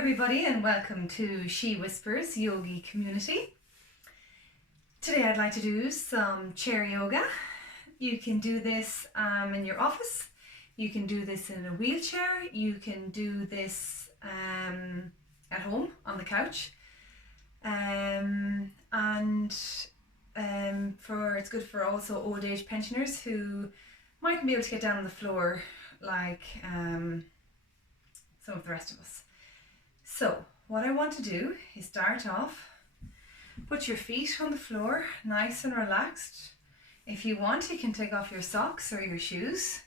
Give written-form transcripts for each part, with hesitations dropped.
everybody, and welcome to She Whispers Yogi Community. Today I'd like to do some chair yoga. You can do this in your office, you can do this in a wheelchair, you can do this at home on the couch, it's good for also old age pensioners who mightn't be able to get down on the floor like some of the rest of us. So what I want to do is start off, put your feet on the floor, nice and relaxed. If you want, you can take off your socks or your shoes.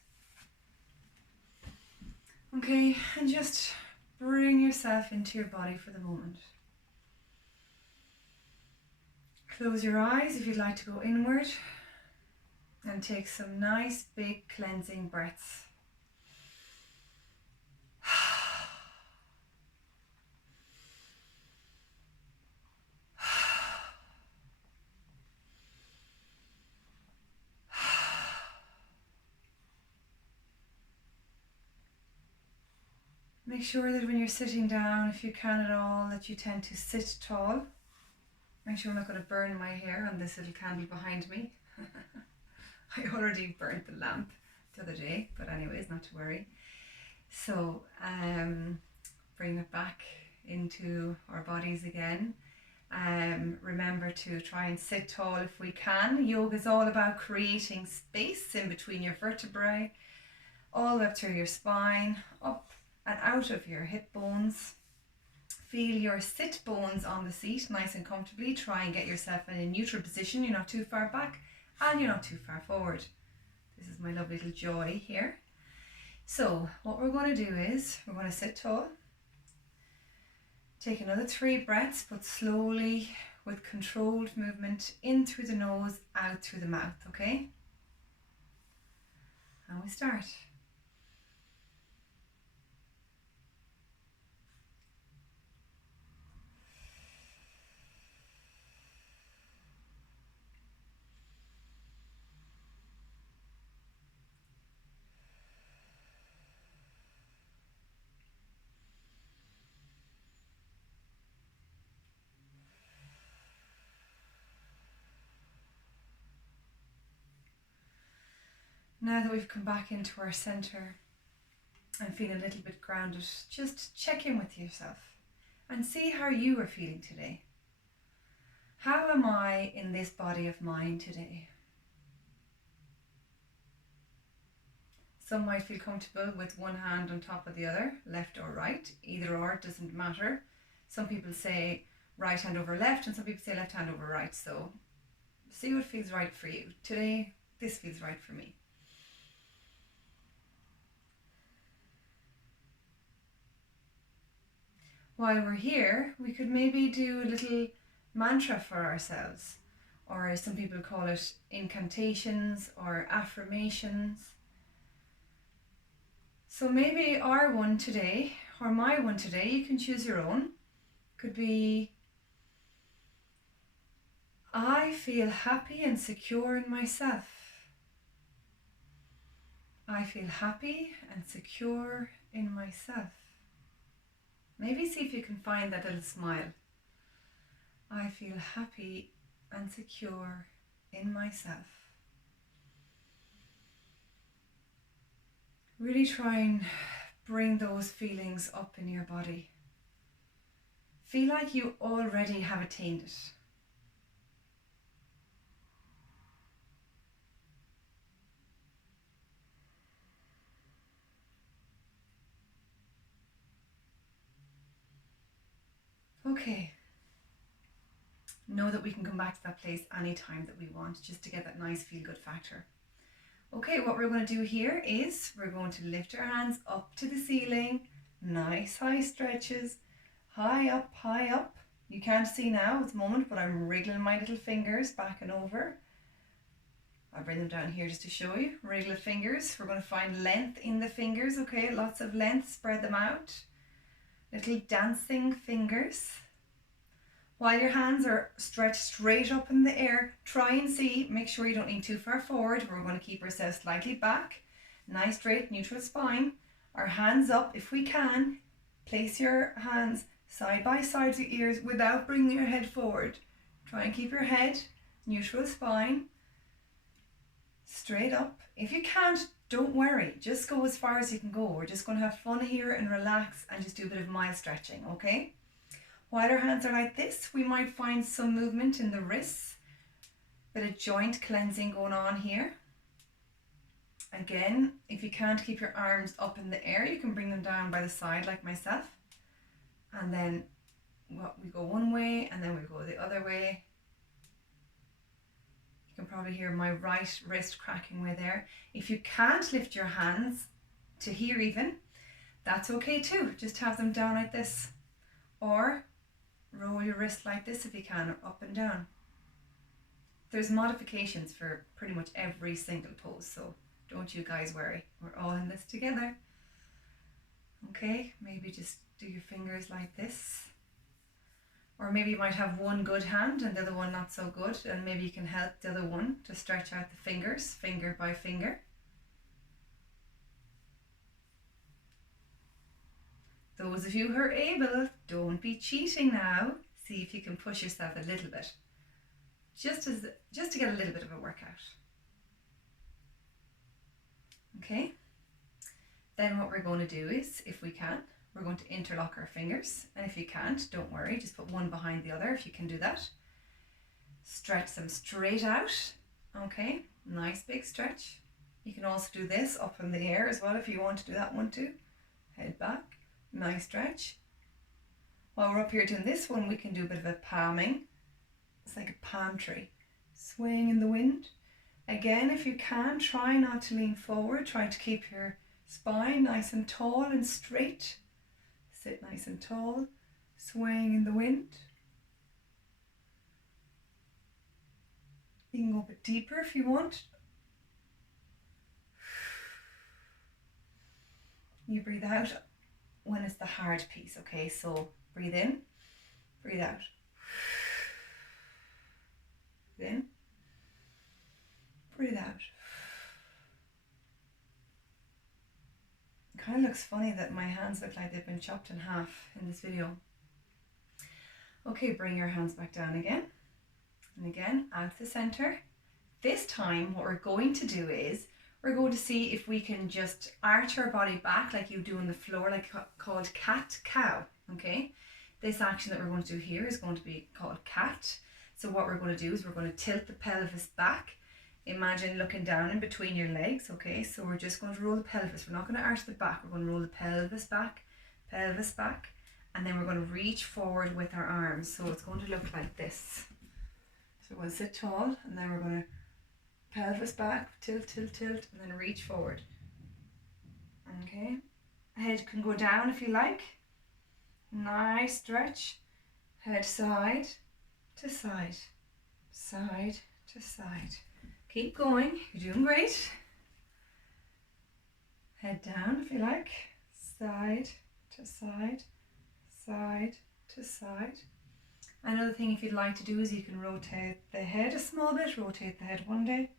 Okay, and just bring yourself into your body for the moment. Close your eyes if you'd like to go inward and take some nice big cleansing breaths. Make sure that when you're sitting down, if you can at all, that you tend to sit tall. Make sure I'm not going to burn my hair on this little candle behind me. I already burnt the lamp the other day, but anyways, not to worry. So bring it back into our bodies again. Remember to try and sit tall if we can. Yoga is all about creating space in between your vertebrae, all the way up through your spine, up and out of your hip bones. Feel your sit bones on the seat nice and comfortably. Try and get yourself in a neutral position. You're not too far back and you're not too far forward. This is my lovely little joy here. So what we're going to do is we're going to sit tall. Take another 3 breaths, but slowly with controlled movement in through the nose, out through the mouth, okay? And we start. Now that we've come back into our center and feel a little bit grounded, just check in with yourself and see how you are feeling today. How am I in this body of mine today? Some might feel comfortable with one hand on top of the other, left or right, either or, it doesn't matter. Some people say right hand over left and some people say left hand over right, so see what feels right for you. Today, this feels right for me. While we're here, we could maybe do a little mantra for ourselves, or some people call it incantations or affirmations. So maybe our one today, or my one today, you can choose your own, could be, I feel happy and secure in myself. I feel happy and secure in myself. Maybe see if you can find that little smile. I feel happy and secure in myself. Really try and bring those feelings up in your body. Feel like you already have attained it. Okay, know that we can come back to that place anytime that we want, just to get that nice feel-good factor. Okay, what we're going to do here is we're going to lift our hands up to the ceiling, nice high stretches, high up. You can't see now at the moment, but I'm wriggling my little fingers back and over. I'll bring them down here just to show you. Wriggle fingers, we're going to find length in the fingers, okay, lots of length, spread them out. Little dancing fingers. While your hands are stretched straight up in the air, try and see, make sure you don't lean too far forward. We're going to keep ourselves slightly back. Nice straight neutral spine. Our hands up if we can. Place your hands side by side of your ears without bringing your head forward. Try and keep your head, neutral spine, straight up. If you can't, don't worry. Just go as far as you can go. We're just going to have fun here and relax and just do a bit of mild stretching, okay? While our hands are like this, we might find some movement in the wrists. Bit of joint cleansing going on here. Again, if you can't keep your arms up in the air, you can bring them down by the side like myself. And then we go one way and then we go the other way. You can probably hear my right wrist cracking away there. If you can't lift your hands to here even, that's okay too. Just have them down like this. Or roll your wrist like this if you can, or up and down. There's modifications for pretty much every single pose, so don't you guys worry. We're all in this together. Okay, maybe just do your fingers like this. Or maybe you might have one good hand and the other one not so good, and maybe you can help the other one to stretch out the fingers, finger by finger. Those of you who are able, don't be cheating now. See if you can push yourself a little bit. Just to get a little bit of a workout. Okay? Then what we're going to do is, if we can, we're going to interlock our fingers. And if you can't, don't worry, just put one behind the other if you can do that. Stretch them straight out. Okay, nice big stretch. You can also do this up in the air as well if you want to do that one too. Head back, nice stretch. While we're up here doing this one, we can do a bit of a palming. It's like a palm tree, swaying in the wind. Again, if you can, try not to lean forward. Try to keep your spine nice and tall and straight. Sit nice and tall, swaying in the wind. You can go a bit deeper if you want. You breathe out when it's the hard piece, okay? So breathe in, breathe out. Breathe in, breathe out. It kind of looks funny that my hands look like they've been chopped in half in this video. Okay, bring your hands back down again. And again, out to the center. This time, what we're going to do is, we're going to see if we can just arch our body back like you do on the floor, like called cat-cow, okay? This action that we're going to do here is going to be called cat. So what we're going to do is we're going to tilt the pelvis back. Imagine looking down in between your legs, okay? So we're just going to roll the pelvis. We're not going to arch the back. We're going to roll the pelvis back, and then we're going to reach forward with our arms. So it's going to look like this. So we're going to sit tall, and then we're going to pelvis back, tilt, tilt, tilt, and then reach forward. Okay, head can go down if you like. Nice stretch. Head side to side, side to side. Keep going, you're doing great. Head down if you like. Side to side, side to side. Another thing if you'd like to do is you can rotate the head a small bit. Rotate the head one way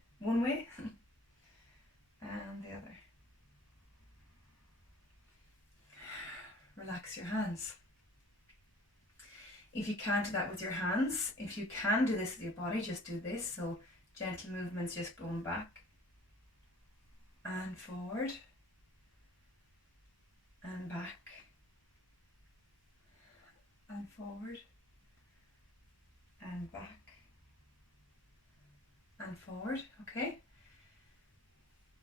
and the other. Relax your hands. If you can't do that with your hands, if you can do this with your body, just do this. So gentle movements, just going back and forward and back and forward and back and forward, okay?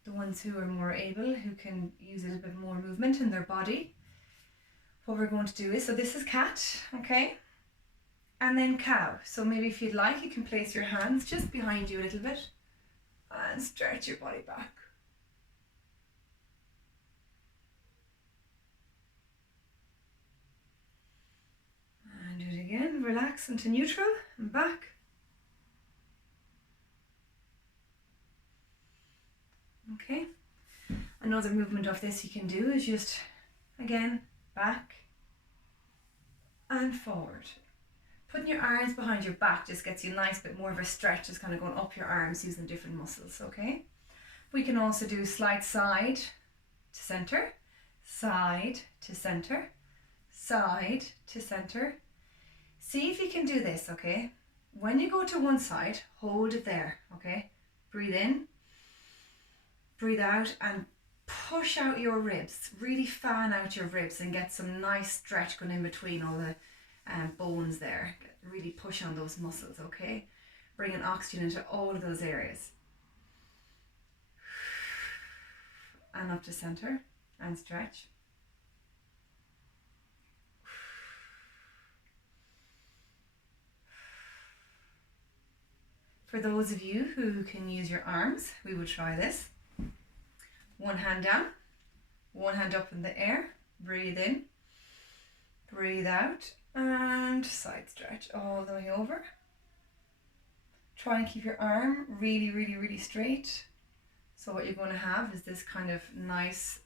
The ones who are more able, who can use a little bit more movement in their body, what we're going to do is, so this is cat, okay? And then cow. So maybe if you'd like, you can place your hands just behind you a little bit and stretch your body back. And do it again, relax into neutral and back. Okay, another movement of this you can do is just, again, back and forward. Putting your arms behind your back just gets you a nice bit more of a stretch, just kind of going up your arms using different muscles, okay? We can also do slight side to center, side to center. See if you can do this, okay? When you go to one side, hold it there, okay? Breathe in, breathe out, and push out your ribs. Really fan out your ribs and get some nice stretch going in between all the bones there. Really push on those muscles, okay? Bringing oxygen into all of those areas. And up to center and stretch. For those of you who can use your arms, we will try this. One hand down, one hand up in the air. Breathe in, breathe out, and side stretch all the way over. Try and keep your arm really, really, really straight. So what you're going to have is this kind of nice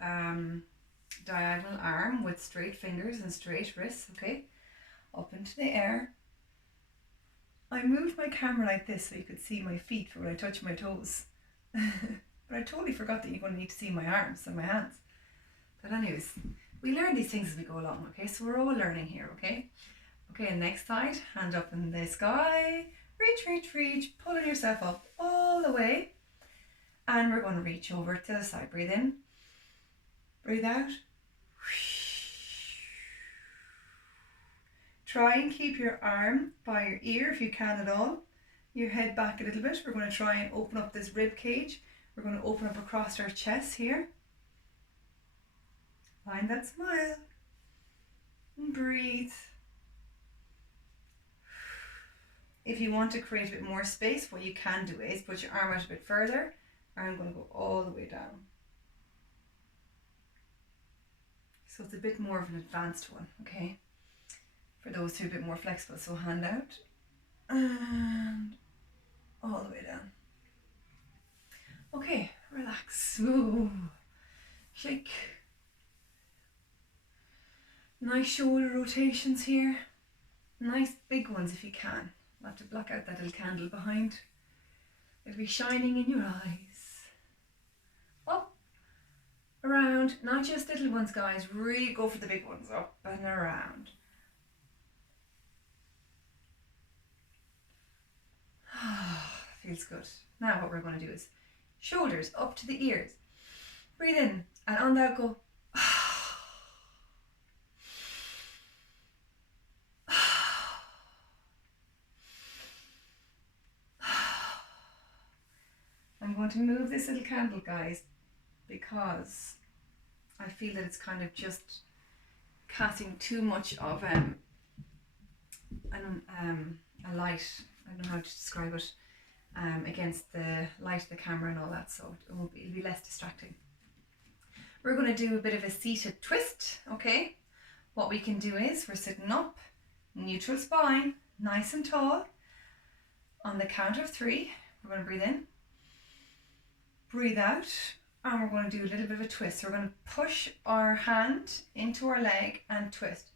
diagonal arm with straight fingers and straight wrists, okay? Up into the air. I moved my camera like this so you could see my feet for when I touch my toes. But I totally forgot that you're going to need to see my arms and my hands. But anyways, we learn these things as we go along, okay? So we're all learning here, okay? Okay, and next side, hand up in the sky. Reach, reach, reach, pulling yourself up all the way. And we're going to reach over to the side. Breathe in, breathe out. Try and keep your arm by your ear if you can at all. Your head back a little bit. We're going to try and open up this rib cage. We're going to open up across our chest here. Find that smile. And breathe. If you want to create a bit more space, what you can do is put your arm out a bit further. I'm going to go all the way down. So it's a bit more of an advanced one, okay? For those who are a bit more flexible, so hand out and all the way down. Okay, relax. Ooh. Shake. Nice shoulder rotations here. Nice big ones if you can. I'll have to block out that little candle behind. It'll be shining in your eyes. Up, around, not just little ones, guys. Really go for the big ones. Up and around. Feels good. Now what we're going to do is shoulders up to the ears. Breathe in, and on that go. I'm going to move this little candle, guys, because I feel that it's kind of just casting too much of a light. I don't know how to describe it, against the light of the camera and all that, so it'll be less distracting. We're going to do a bit of a seated twist, okay? What we can do is we're sitting up, neutral spine, nice and tall. On the count of 3, we're going to breathe in, breathe out, and we're going to do a little bit of a twist. So we're going to push our hand into our leg and twist.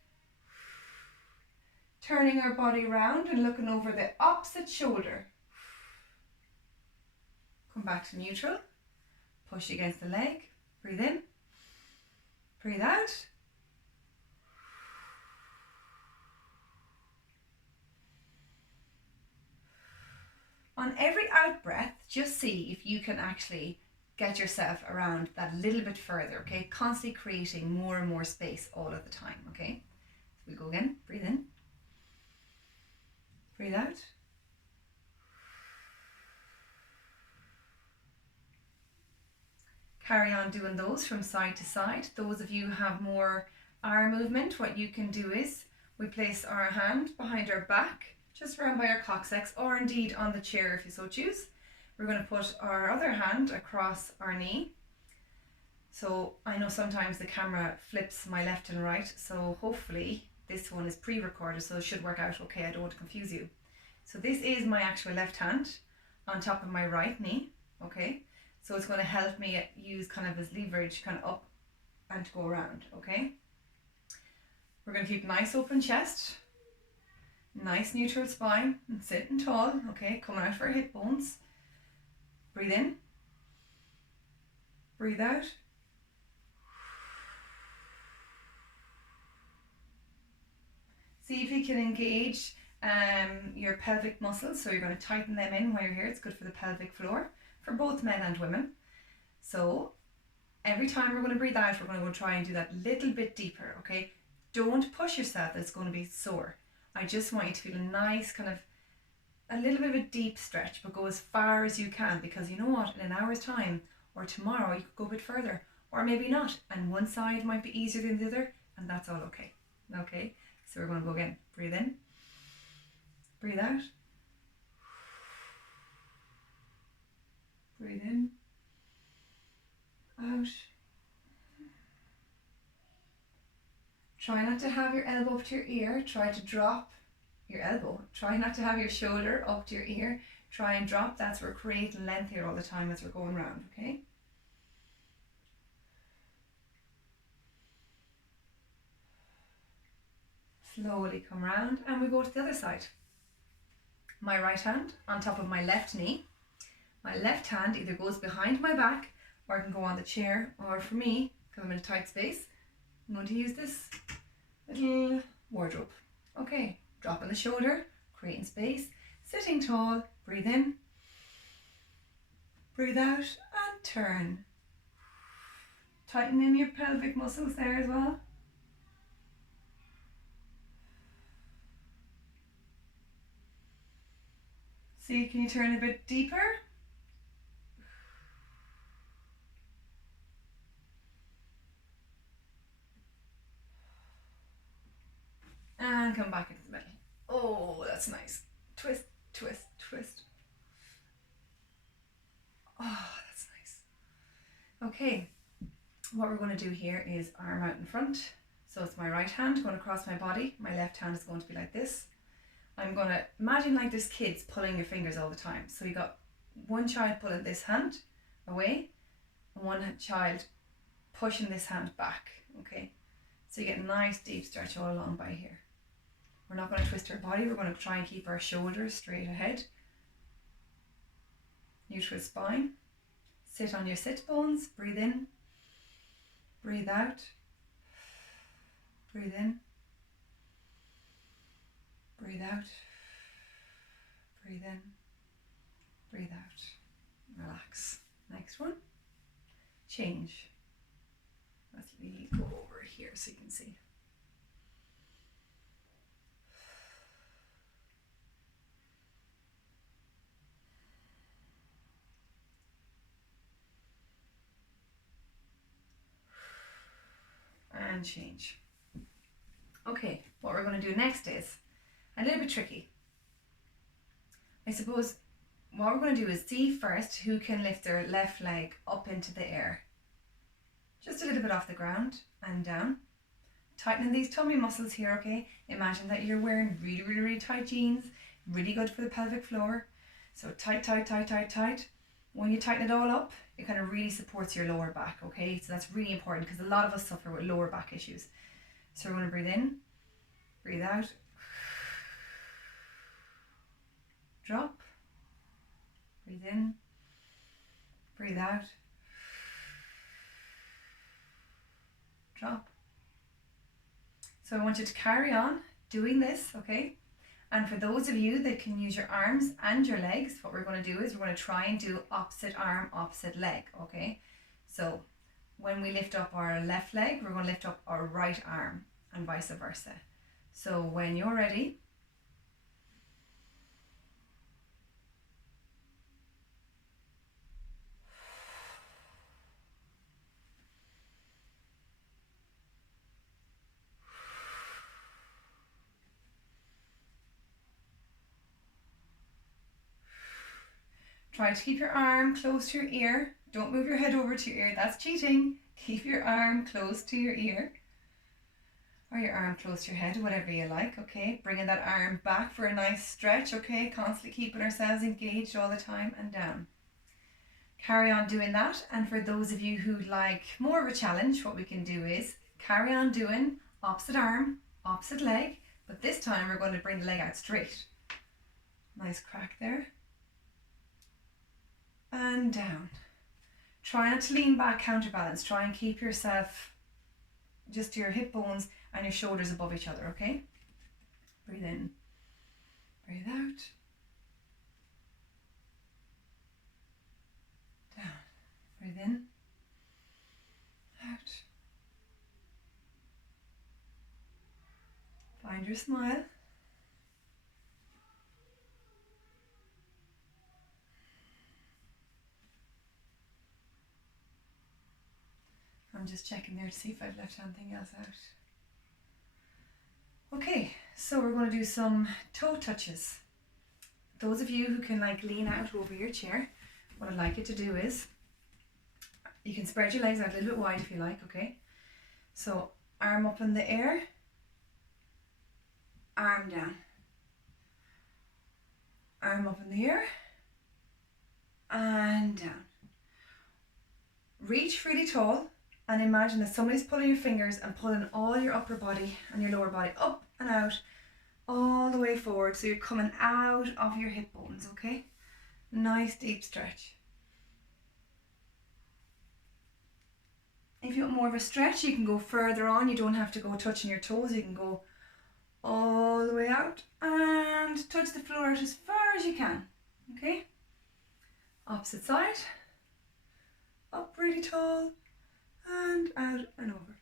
Turning our body around and looking over the opposite shoulder. Come back to neutral. Push against the leg. Breathe in. Breathe out. On every out breath, just see if you can actually get yourself around that little bit further, okay? Constantly creating more and more space all of the time, okay? So we go again. Breathe in. Breathe out. Carry on doing those from side to side. Those of you who have more arm movement, what you can do is we place our hand behind our back, just around by our coccyx, or indeed on the chair if you so choose. We're going to put our other hand across our knee. So I know sometimes the camera flips my left and right, so hopefully this one is pre-recorded, so it should work out okay. I don't want to confuse you. So this is my actual left hand on top of my right knee, okay? So it's going to help me use kind of as leverage, kind of up and to go around, okay? We're going to keep nice open chest, nice neutral spine, and sitting tall, okay? Coming out of our hip bones. Breathe in, breathe out. See if you can engage your pelvic muscles. So you're going to tighten them in while you're here. It's good for the pelvic floor for both men and women. So every time we're going to breathe out, we're going to go try and do that little bit deeper, okay? Don't push yourself, it's going to be sore. I just want you to feel a nice kind of, a little bit of a deep stretch, but go as far as you can, because you know what, in an hour's time or tomorrow you could go a bit further, or maybe not, and one side might be easier than the other, and that's all okay. Okay, so we're going to go again. Breathe in, breathe out, breathe in, out. Try not to have your elbow up to your ear. Try to drop your elbow. Try not to have your shoulder up to your ear. Try and drop. That's where we're creating length here all the time as we're going round, okay? Slowly come round and we go to the other side. My right hand on top of my left knee. My left hand either goes behind my back or I can go on the chair, or for me, because I'm in a tight space, I'm going to use this little wardrobe. Okay, dropping the shoulder, creating space, sitting tall, breathe in, breathe out and turn. Tighten in your pelvic muscles there as well. See, can you turn a bit deeper? And come back into the middle. Oh, that's nice. Twist, twist, twist. Oh, that's nice. Okay, what we're going to do here is arm out in front. So it's my right hand going across my body. My left hand is going to be like this. I'm going to imagine like there's kids pulling your fingers all the time. So you got one child pulling this hand away and one child pushing this hand back. Okay, so you get a nice deep stretch all along by here. We're not going to twist our body. We're going to try and keep our shoulders straight ahead. Neutral spine. Sit on your sit bones. Breathe in. Breathe out. Breathe in. Breathe out. Breathe in. Breathe out. Relax. Next one. Change. Let's go over here so you can see. And change. Okay, what we're going to do next is a little bit tricky. I suppose what we're going to do is see first who can lift their left leg up into the air. Just a little bit off the ground and down. Tightening these tummy muscles here, okay? Imagine that you're wearing really, really, really tight jeans. Really good for the pelvic floor. So tight, tight, tight, tight, tight. When you tighten it all up, it kind of really supports your lower back, okay? So that's really important because a lot of us suffer with lower back issues. So we're going to breathe in, breathe out, drop, breathe in, breathe out, drop. So I want you to carry on doing this, okay? And for those of you that can use your arms and your legs, what we're going to do is we're going to try and do opposite arm, opposite leg, okay? So when we lift up our left leg, we're going to lift up our right arm and vice versa. So when you're ready, try to keep your arm close to your ear. Don't move your head over to your ear, that's cheating. Keep your arm close to your ear. Or your arm close to your head, whatever you like, okay? Bringing that arm back for a nice stretch, okay? Constantly keeping ourselves engaged all the time and down. Carry on doing that. And for those of you who like more of a challenge, what we can do is carry on doing opposite arm, opposite leg, but this time we're going to bring the leg out straight. Nice crack there. And down. Try not to lean back, counterbalance. Try and keep yourself just to your hip bones and your shoulders above each other, okay? Breathe in, breathe out, down, breathe in, out. Find your smile. I'm just checking there to see if I've left anything else out. Okay, so we're going to do some toe touches. Those of you who can like lean out over your chair, what I'd like you to do is, you can spread your legs out a little bit wide if you like, okay? So arm up in the air, arm down. Arm up in the air, and down. Reach really tall and imagine that somebody's pulling your fingers and pulling all your upper body and your lower body up and out, all the way forward. So you're coming out of your hip bones, okay? Nice deep stretch. If you want more of a stretch, you can go further on. You don't have to go touching your toes. You can go all the way out and touch the floor out as far as you can, okay? Opposite side. Up really tall and out and over.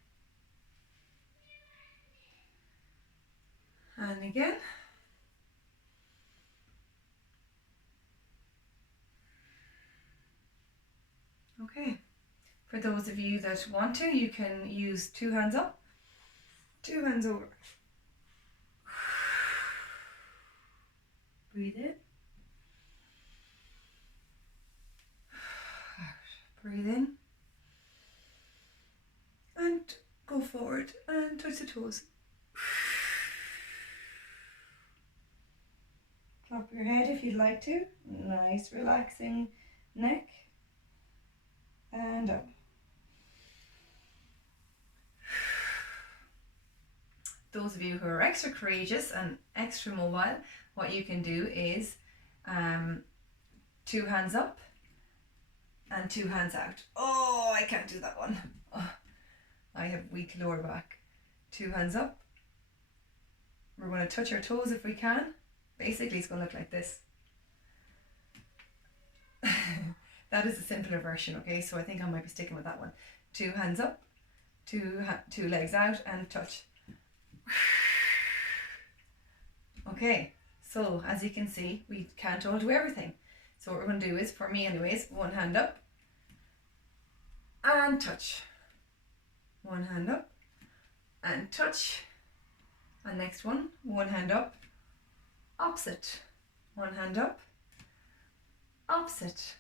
And again. Okay. For those of you that want to, you can use 2 hands up, 2 hands over. Breathe in. Out. Breathe in. And go forward and touch the toes. Drop your head if you'd like to. Nice relaxing neck. And up. Those of you who are extra courageous and extra mobile, what you can do is 2 hands up and 2 hands out. Oh, I can't do that one. Oh, I have weak lower back. 2 hands up. We're going to touch our toes if we can. Basically, it's going to look like this. That is a simpler version, okay? So I think I might be sticking with that one. 2 hands up, 2 legs out, and touch. Okay, so as you can see, we can't all do everything. So what we're going to do is, for me anyways, 1 hand up and touch. 1 hand up and touch. And next one, 1 hand up, opposite. 1 hand up, opposite.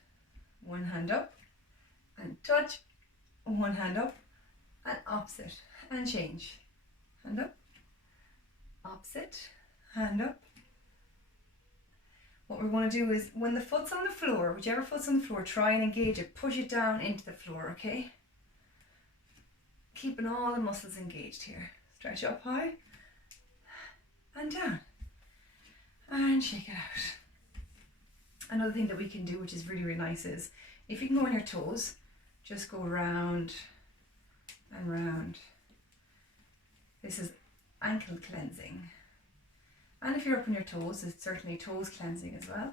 1 hand up and touch. 1 hand up and opposite. And change. Hand up, opposite, hand up. What we're going to do is, when the foot's on the floor, whichever foot's on the floor, try and engage it, push it down into the floor, okay? Keeping all the muscles engaged here. Stretch up high and down and shake it out. Another thing that we can do, which is really, really nice, is if you can go on your toes, just go round and round. This is ankle cleansing. And if you're up on your toes, it's certainly toes cleansing as well.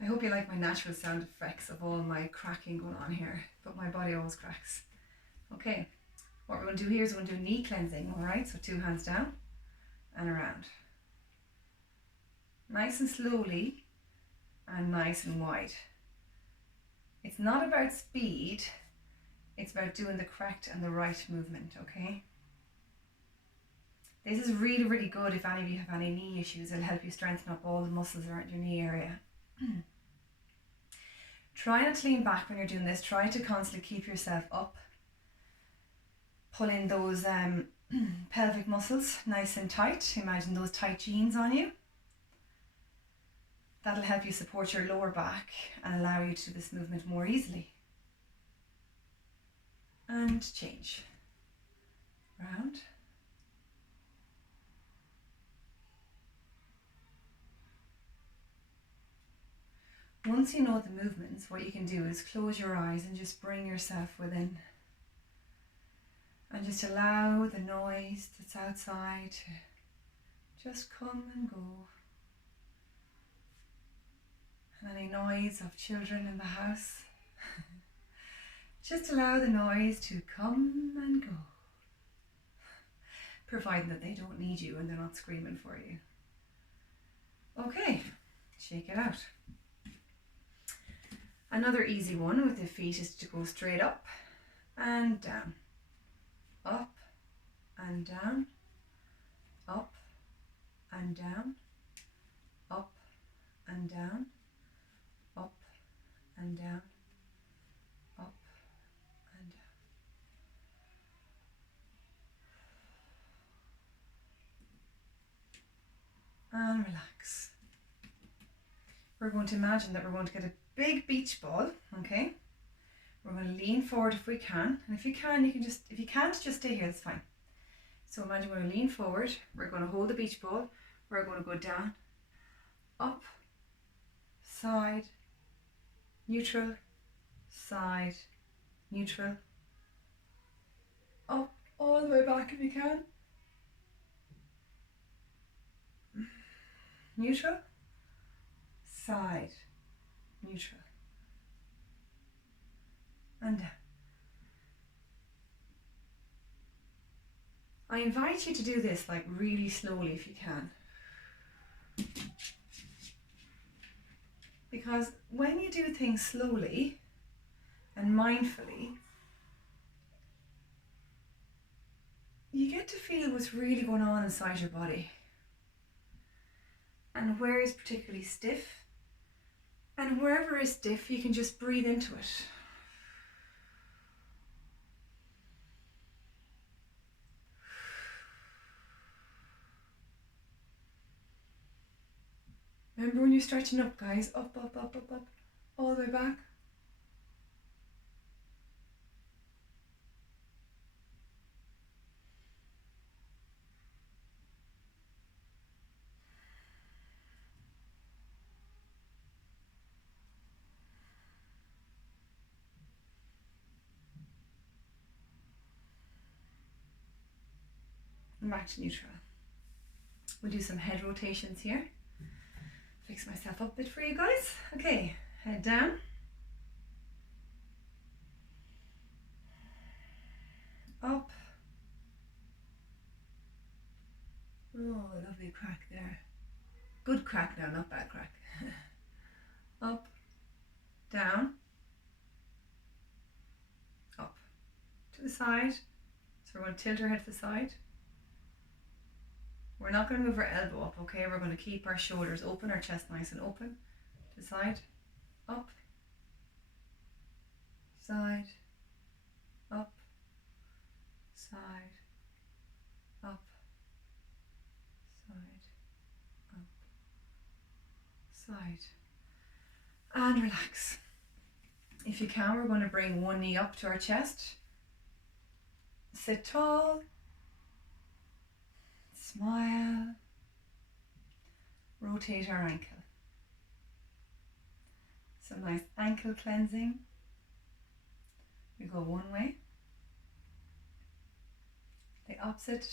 I hope you like my natural sound effects of all my cracking going on here, but my body always cracks. Okay, what we're going to do here is we're going to do knee cleansing, alright? So 2 hands down and around. Nice and slowly and nice and wide. It's not about speed, it's about doing the correct and the right movement, okay? This is really, really good if any of you have any knee issues. It'll help you strengthen up all the muscles around your knee area. Try not to lean back when you're doing this. Try to constantly keep yourself up. Pull in those pelvic muscles nice and tight. Imagine those tight jeans on you. That'll help you support your lower back and allow you to do this movement more easily. And change. Round. Once you know the movements, what you can do is close your eyes and just bring yourself within. And just allow the noise that's outside to just come and go. And any noise of children in the house, just allow the noise to come and go, providing that they don't need you and they're not screaming for you. Okay, shake it out. Another easy one with the feet is to go straight up and down, up and down, up and down, up and down, up and down, up and down. And relax. We're going to imagine that we're going to get a big beach ball, okay? We're going to lean forward if we can, and if you can, you can just, if you can't, just stay here, that's fine. So imagine we're going to lean forward, we're going to hold the beach ball, we're going to go down, up, side, neutral, side, neutral, up, all the way back if you can, neutral, side, neutral, and down. I invite you to do this like really slowly if you can. Because when you do things slowly and mindfully, you get to feel what's really going on inside your body. And where is particularly stiff. And wherever is stiff, you can just breathe into it. Remember when you're stretching up, guys, up, up, up, up, up, all the way back. And back to neutral. We'll do some head rotations here. Fix myself up a bit for you guys. Okay, head down. Up. Oh, lovely crack there. Good crack now, not bad crack. Up, down, up, to the side. So we're going to tilt our head to the side. We're not going to move our elbow up, okay? We're going to keep our shoulders open, our chest nice and open. To the side, up, side, up, side, up, side, up, side. And relax. If you can, we're going to bring one knee up to our chest. Sit tall. Smile. Rotate our ankle. Some nice ankle cleansing. We go one way. The opposite.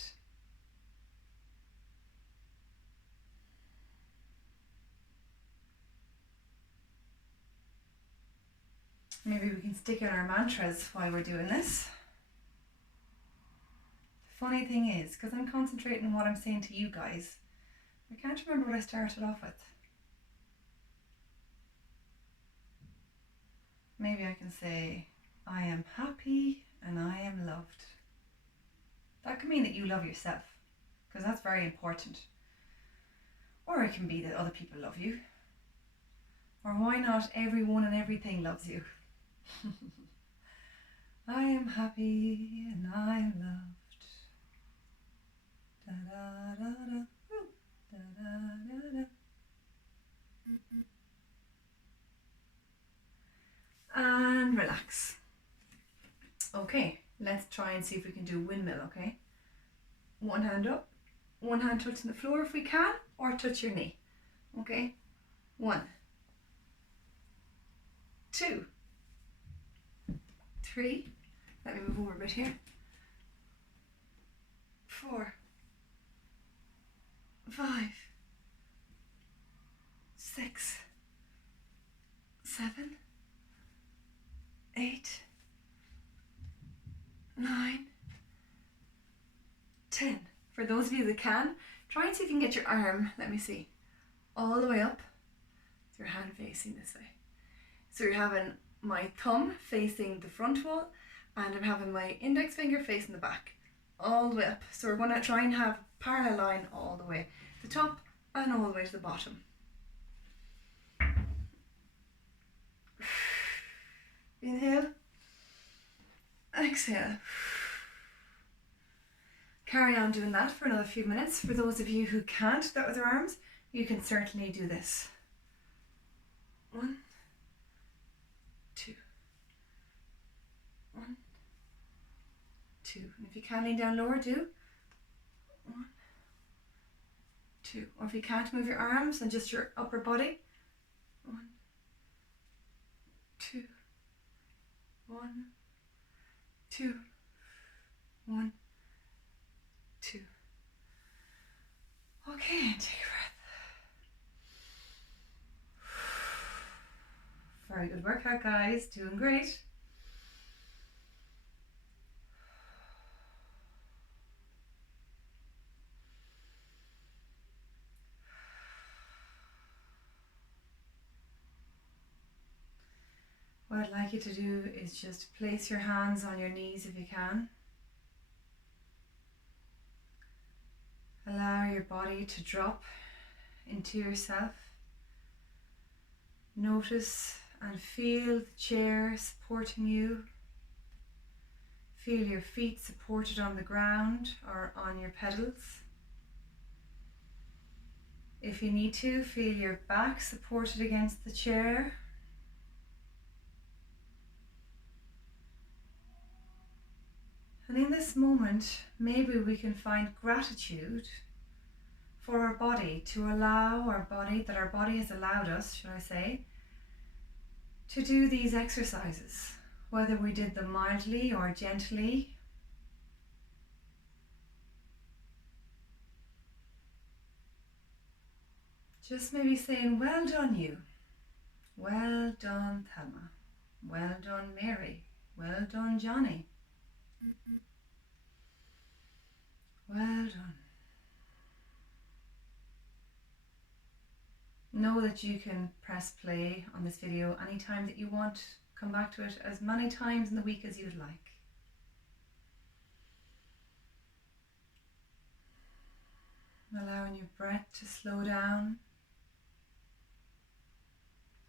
Maybe we can stick in our mantras while we're doing this. The funny thing is, because I'm concentrating on what I'm saying to you guys, I can't remember what I started off with. Maybe I can say, I am happy and I am loved. That can mean that you love yourself, because that's very important. Or it can be that other people love you. Or why not everyone and everything loves you? I am happy and I am loved. Da da da da. Woo. Da da da da. And relax. Okay, let's try and see if we can do windmill, okay? One hand up, one hand touching the floor if we can, or touch your knee. Okay? 1, 2, 3. Let me move over a bit here. 4, 5, 6, 7, 8, 9, 10. For those of you that can, try and see if you can get your arm, let me see, all the way up. So your hand facing this way. So you're having my thumb facing the front wall, and I'm having my index finger facing the back, all the way up. So we're going to try and have parallel line all the way to the top and all the way to the bottom. Inhale, exhale. Carry on doing that for another few minutes. For those of you who can't do that with your arms, you can certainly do this. 1, 2, 1, 2. And if you can lean down lower, do 1, 2. Or if you can't move your arms and just your upper body, 1, 2, 1, 2, 1, 2. Okay, and take a breath. Very good workout, guys. Doing great. What I'd like you to do is just place your hands on your knees if you can. Allow your body to drop into yourself. Notice and feel the chair supporting you. Feel your feet supported on the ground or on your pedals. If you need to, feel your back supported against the chair. And in this moment, maybe we can find gratitude for our body, to allow our body, that our body has allowed us, should I say, to do these exercises, whether we did them mildly or gently. Just maybe saying, well done you, well done Thelma, well done Mary, well done Johnny. Well done. Know that you can press play on this video anytime that you want. Come back to it as many times in the week as you'd like. Allowing your breath to slow down.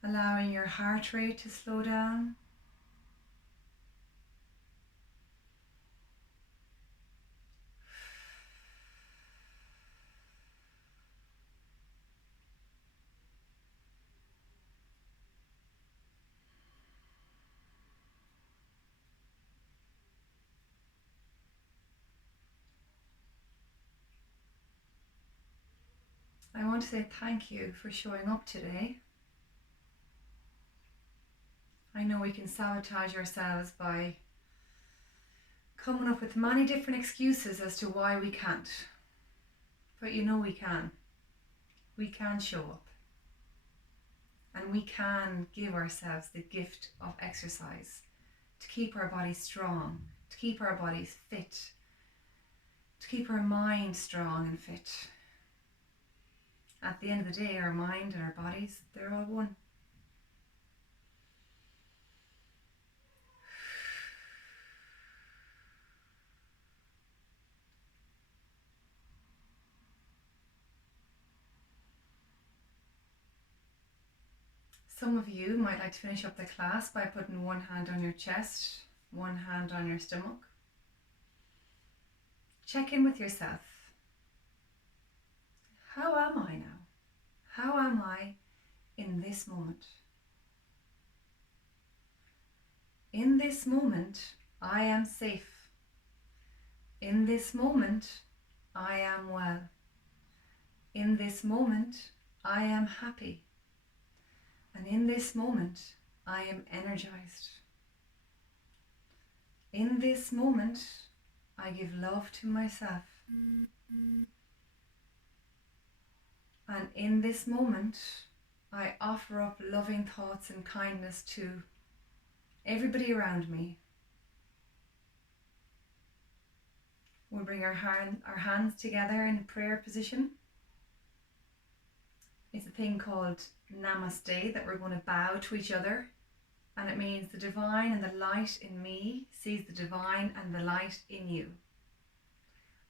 Allowing your heart rate to slow down. I want to say thank you for showing up today. I know we can sabotage ourselves by coming up with many different excuses as to why we can't. But you know we can. We can show up. And we can give ourselves the gift of exercise to keep our bodies strong, to keep our bodies fit, to keep our mind strong and fit. At the end of the day, our mind and our bodies, they're all one. Some of you might like to finish up the class by putting one hand on your chest, one hand on your stomach. Check in with yourself. How am I now? How am I in this moment? In this moment, I am safe. In this moment, I am well. In this moment, I am happy. And in this moment, I am energized. In this moment, I give love to myself. And in this moment, I offer up loving thoughts and kindness to everybody around me. We'll bring our hands together in prayer position. It's a thing called Namaste that we're going to bow to each other. And it means the divine and the light in me sees the divine and the light in you.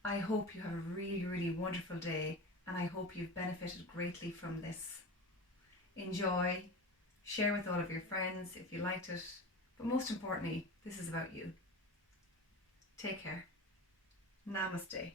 I hope you have a really, really wonderful day, and I hope you've benefited greatly from this. Enjoy, share with all of your friends if you liked it, but most importantly, this is about you. Take care. Namaste.